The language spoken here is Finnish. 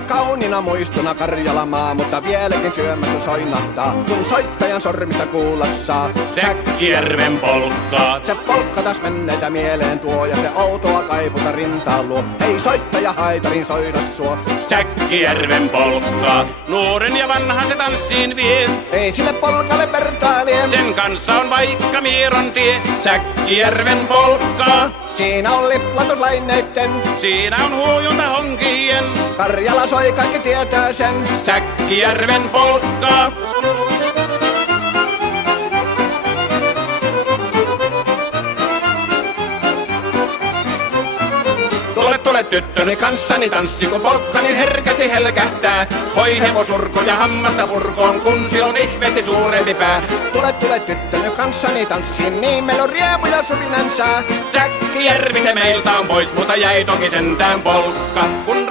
on kauniina muistona Karjalamaa, mutta vieläkin syömässä soinahtaa, kun soittajan sormista kuulla saa. Säkkijärven polkkaa. Se polkka taas menneitä mieleen tuo ja se outoa kaiputa rintaan luo. Ei soittaja haitarin soida suo. Säkkijärven polkkaa. Nuoren ja vanhan se tanssiin vie. Ei sille polkalle vertailie. Sen kanssa on vaikka Mieron tie. Säkkijärven polkkaa. Siinä on liplatuslaineitten. Siinä on huojunta honkien. Karjala soi, kaikki tietää sen. Säkkijärven polkkaa. Tule tyttöni kanssani tanssi, kun polkkani herkästi helkähtää. Hoi hevosurko ja hammasta purkoon, kun silloin ihmeesti suurempi pää. Tule tyttöni kanssani tanssiin, niin meillä on riemu ja suvinansa. Säkkijärvi se meiltä on pois, mutta jäi toki sentään polkka. Kun